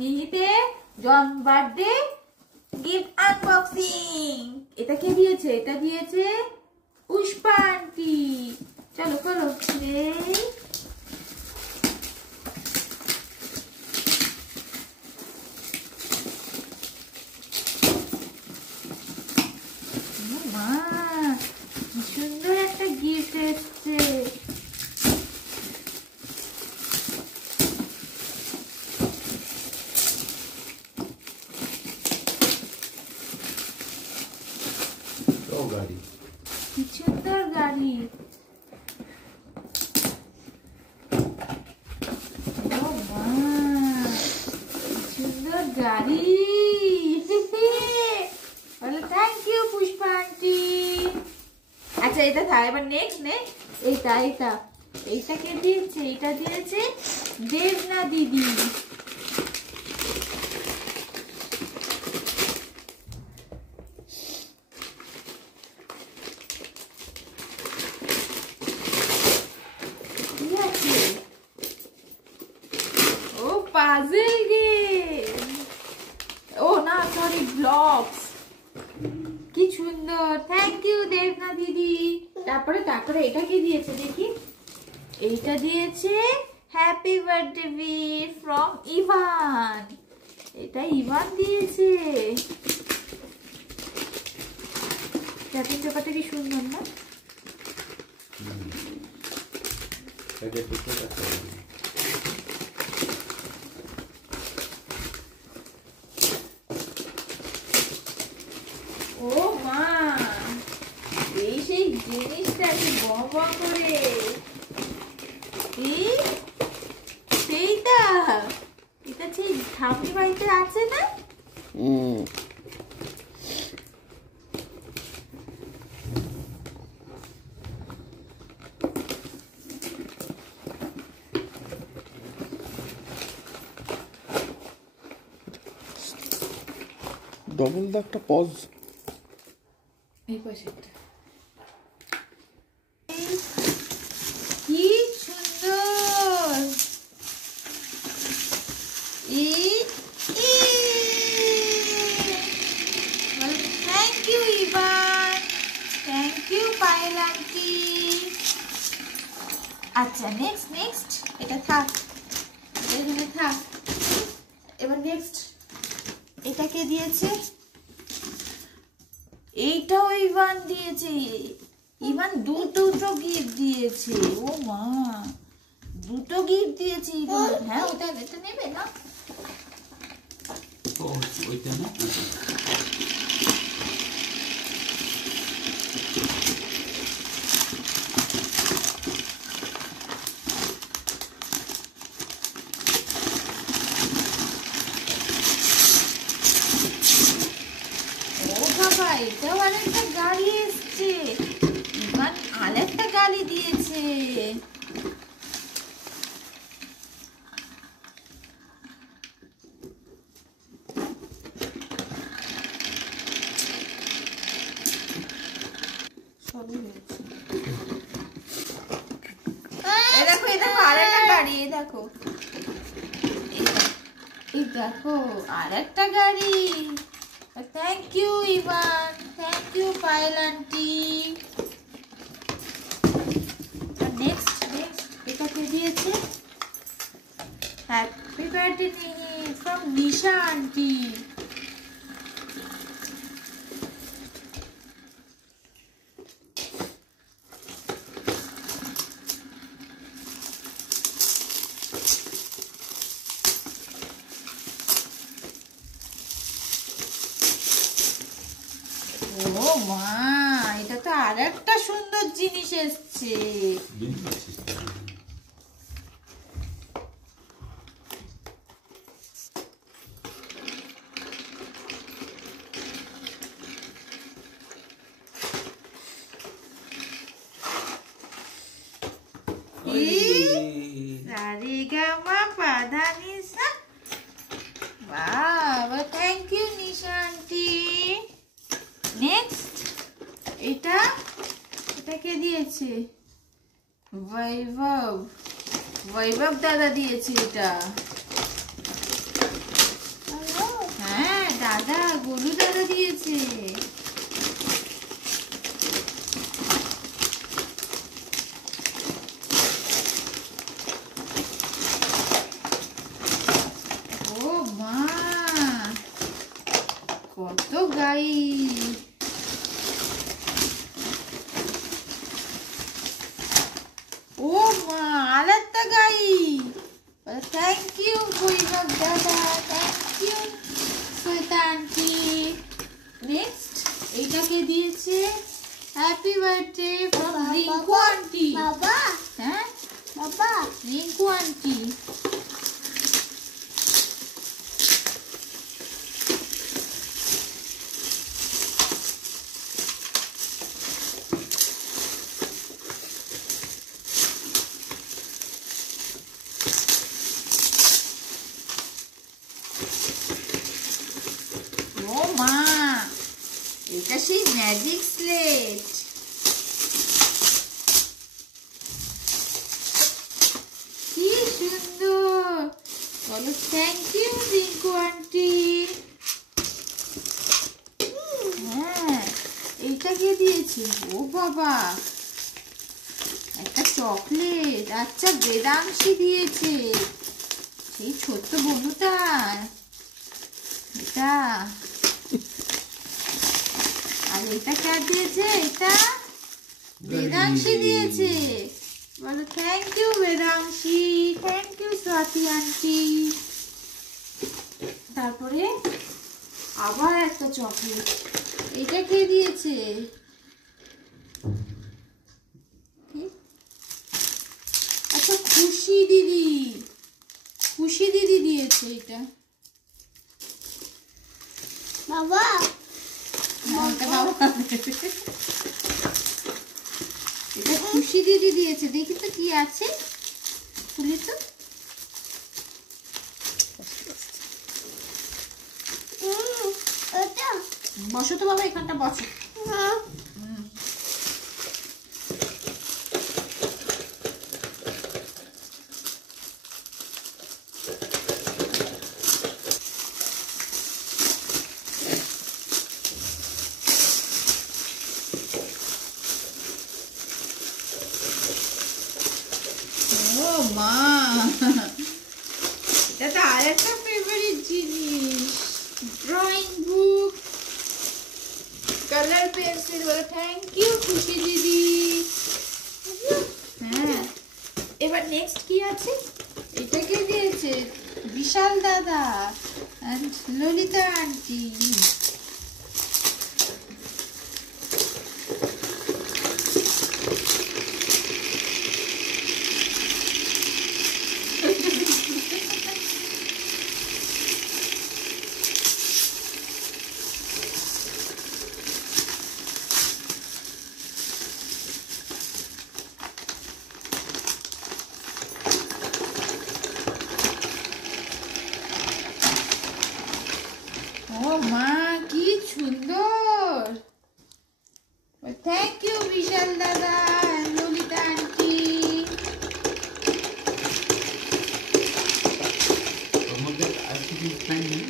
নিহিতে জন birthday gift unboxing. এটা কে দিয়েছে? এটা দিয়েছে পুষ্পা আন্টি। চলো করো। মা কি সুন্দর একটা গিফট এসছে। কি সুন্দর গাড়ি। ও মা সুন্দর গাড়ি। বলো থ্যাংক ইউ পুষ্পা আন্টি। আচ্ছা এটা থাক, এবার নেক্সট এইটা কে দিয়েছে? এটা দিয়েছে দেবনা দিদি। Puzzle game. ও না সরি ব্লকস। কি সুন্দর, থ্যাংক ইউ দেবনা দিদি। তারপরে এটা কি দিয়েছে দেখি? এইটা দিয়েছে happy birthday wish from Evan. এটা ইভান দিয়েছে। র্যাপিং পেপারটা কি সুন্দর না? ও মা এই সেই জিনিসটা কি বম করে। সেইটা এটা সেই ঠাম্মি বাড়িতে আছে না? ডবল দা একটা পজ এই পাশেটা। কি সুন্দর। Thank you Ivan, thank you Payel aunty. আচ্ছা নেক্সট এটা থাক, এখানে থাক। এবার নেক্সট এটা কে দিয়েছে? এইটাও ইভান দিয়েছে। ইভান দুটো গিফট দিয়েছে। ও মা দুটো গিফট দিয়েছে ইভান। হ্যাঁ ওটা নেবে না? ওইটা না এটাও আরেকটা গাড়ি এসছে। ইভান আরেকটা গাড়ি দিয়েছে। দেখো আরেকটা গাড়ি। দেখো আরেকটা গাড়ি। Thank you Ivan, thank you Payel aunty. Next এটা কে দিয়েছে? Happy birthday from Nisha aunty. ও মা এটা তো আরেকটা সুন্দর জিনিস এসছে। সারেগামা পাধা নিশা। বাবা thank you Nisha aunty. Next এটা কে দিয়েছে? বৈভব দাদা দিয়েছে এটা। বলু দাদা দিয়েছে। ও মা, কত গাই। ও মা, আর একটা গাই। থ্যাংক ইউ বৈভব দাদা, thank you Shweta aunty. Next এইটাকে দিয়েছে happy birthday from Rinku aunty. বাবা, হ্যাঁ বাবা, রিঙ্কু আন্টি। ও মা, এটা সেই ম্যাজিক স্লেট। কি সুন্দর, বলো থ্যাংক ইউ রিঙ্কু আন্টি। হ্যাঁ, এইটা কে দিয়েছে? ও বাবা, একটা চকলেট। আচ্ছা, বেদাংশী দিয়েছে, সেই ছোট্ট বন্ধুটা। এটা আর এটা কে দিয়েছে? এটা বেদাংশী দিয়েছে। বলো thank you Vedanshi, thank you Swati aunty. তারপরে আবার একটা চকলেট। এটা কে দিয়েছে? কি? আচ্ছা, খুশি দিদি, খুশি দিদি দিয়েছে এটা। বাবা, হ্যাঁ, এটা বাবা। এটা খুশি দিদি দিয়েছে। দেখি তো কি আছে, খুলি তো। এটা বসো তো বাবা, এখানটা বসো। ও মা, এটা তো আর একটা ফেভারিট জিনিস, ড্রয়িং বুক, কালার পেন্সিল। বলো থ্যাংক ইউ খুশি দিদি। হ্যাঁ, এবার নেক্সট কি আছে? এটা কে দিয়েছে? বিশাল দাদা এন্ড ললিতা আন্টি। ও মা, কি সুন্দর। থ্যাংক ইউ বিশাল দাদা and ললিতা আন্টি। ওর মধ্যে আর কিছু নাই নেই?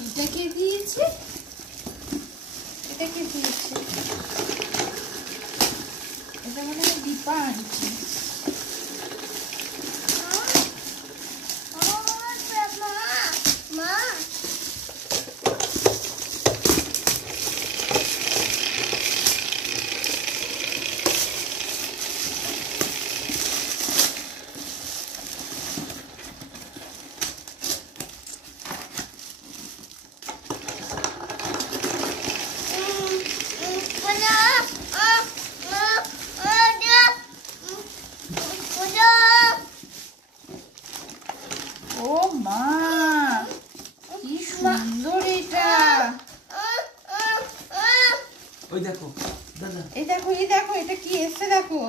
এটা কে দিয়েছে? এটা কে দিয়েছে? এটা মনে হয় দীপা আন্টি। মা, ও মা, কি সুন্দর এটা। ওই দেখো দাদা, এই দেখো, এই দেখো, এটা কি এসছে দেখো।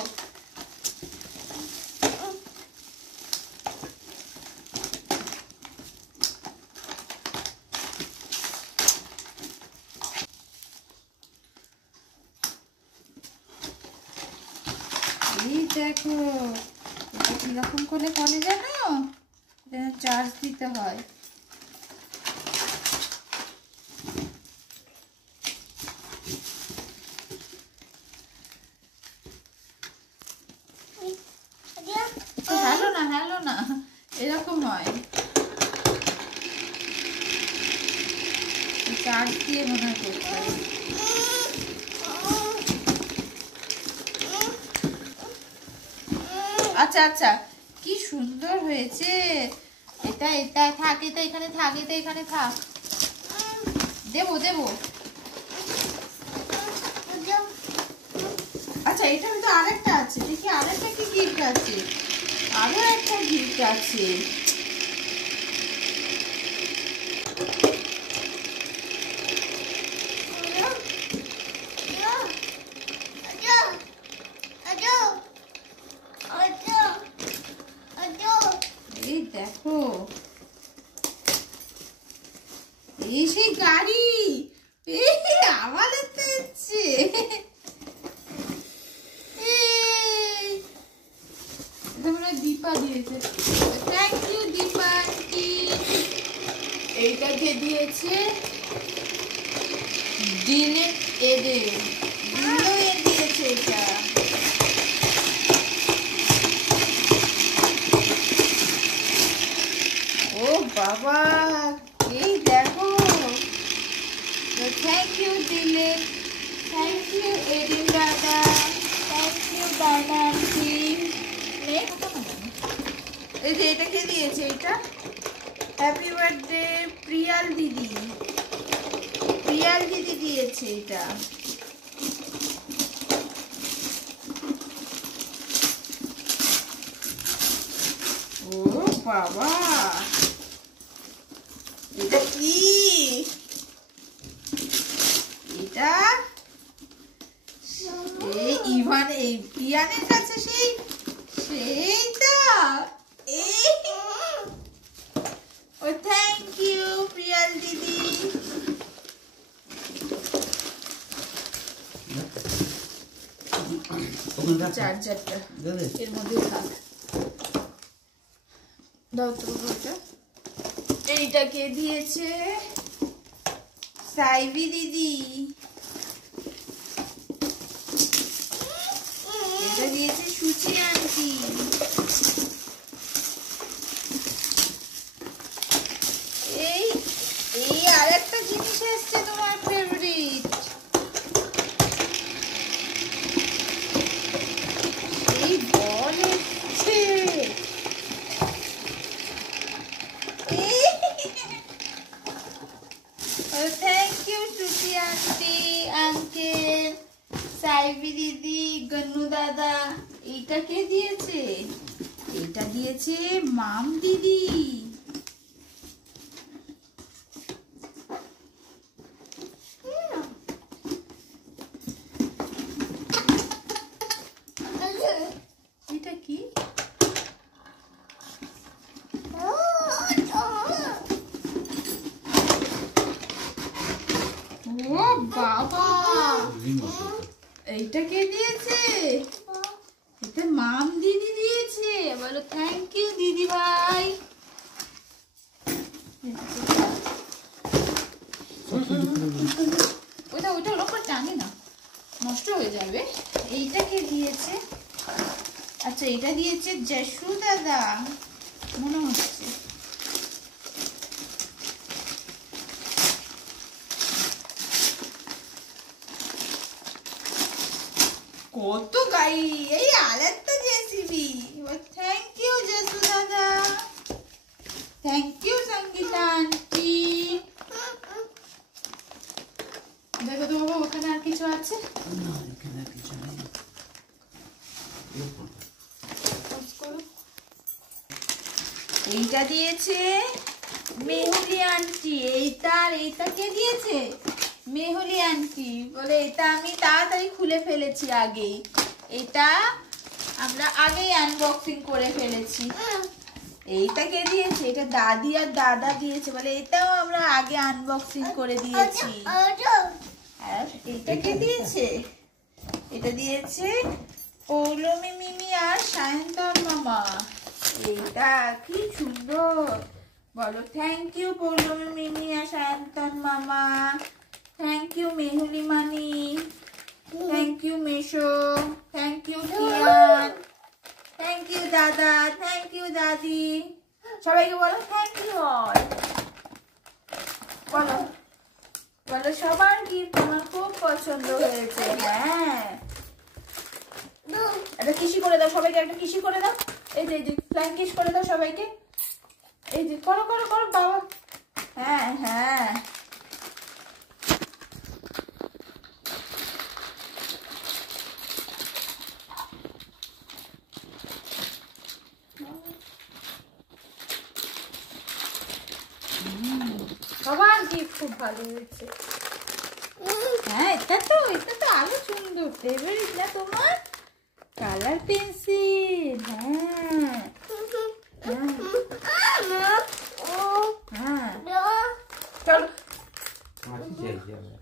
এই দেখো, এটা কিরকম করে বলে জানো, চার্জ দিতে হয়। হ্যালো না এরকম হয়, চার্জ দিয়ে মনে হয় করতে হয়। আচ্ছা আচ্ছা, কি সুন্দর হয়েছে এটা। এটা থাক, এটা এখানে থাক, এটা এখানে থাক। দেবো দেবো। আচ্ছা, এটা তো আরেকটা আছে, দেখি আরেকটা কি গিফট আছে। আরো একটা গিফট আছে। এই দেখো, এই সেই গাড়ি, আমাদের তো হচ্ছে। দীপা দিয়েছে, থ্যাংক ইউ দীপা আন্টি। এইটাকে দিয়েছে দিনে এদে, দিয়েছে এটা। ও বাবা, এই দেখো, থ্যাংক ইউ দিলে, থ্যাংক ইউ এডিন দাদা, থ্যাংক ইউ দাদা আন্টি। এই যে এটা কে দিয়েছে, এটা হ্যাপি বার্থডে প্রিয়াল দিদি, প্রিয়াল দিদি দিয়েছে এটা। ও বাবা, এটা কি? এটা এই ইভান, এই প্রিয়ানের কাছে সেইটা। ও থ্যাংক ইউ প্রিয়াল দিদি। চার্জারটা এর মধ্যে থাক, দাও তো ওটা। এইটাকে দিয়েছে সাইবি দিদি, এটা দিয়েছে সুচি আন্টি, এই এই আরেকটা জিনিস এসছে তোমার ফেভারিট, এই বল এসছে। Thank you Suchi aunty, uncle, Saibi দিদি, গন্নু দাদা। এইটা কে দিয়েছে? এটা দিয়েছে মাম দিদি। এটা কি? ও বাবা, এইটা কে দিয়েছে? এটা মাম দিদি দিয়েছে। বলো থ্যাংক ইউ দিদি ভাই। ওইটা ওর উপর টানে না, নষ্ট হয়ে যাবে। এইটা কে দিয়েছে? আচ্ছা, এটা দিয়েছে জেসু দাদা মনে হচ্ছে। কত গাড়ি, এই আরেকটা জেসিবি। থ্যাংক ইউ জেসু দাদা, থ্যাংক ইউ সঙ্গীতা আন্টি। দেখো তো বাবা, ওখানে আর কিছু আছে? এইটা দিয়েছে মেহুলি আন্টি। এইটা কে দিয়েছে? মেহুলি আন্টি। বলে এটা আমি তাড়াতাড়ি খুলে ফেলেছি আগেই, এটা আমরা আগেই আনবক্সিং করে ফেলেছি। এইটা কে দিয়েছে? এটা দাদি আর দাদা দিয়েছে। বলে এটাও আমরা আগে আনবক্সিং করে দিয়েছি। আর এইটা কে দিয়েছে? এটা দিয়েছে পৌলমি মিমি আর সায়ন্তন মামা। মামা, এইটা কি সুন্দর। বলো থ্যাংক ইউ পৌলমী মিনি আর সায়ন্তন মামা, থ্যাংক ইউ মেহুলি মানি, থ্যাংক ইউ মেশো, thank you Tian, thank you দাদা, থ্যাংক ইউ দাদি। সবাইকে বলো থ্যাংক ইউ অল। বলো বলো সবার গিফট আমার খুব পছন্দ হয়েছে। হ্যাঁ, একটা কিসি করে দাও সবাইকে, একটা কিসি করে দাও। এই যে ফ্লাইং কিস করে দাও সবাইকে। এই যে করো করো করো বাবা। হ্যাঁ হ্যাঁ, সবার গিফট খুব ভালো হয়েছে। হ্যাঁ, এটা তো আরো সুন্দর। ফেভারিট না তোমার? Colour pencil. হ্যাঁ হ্যাঁ, চলো। মাছি চাইছি আমরা।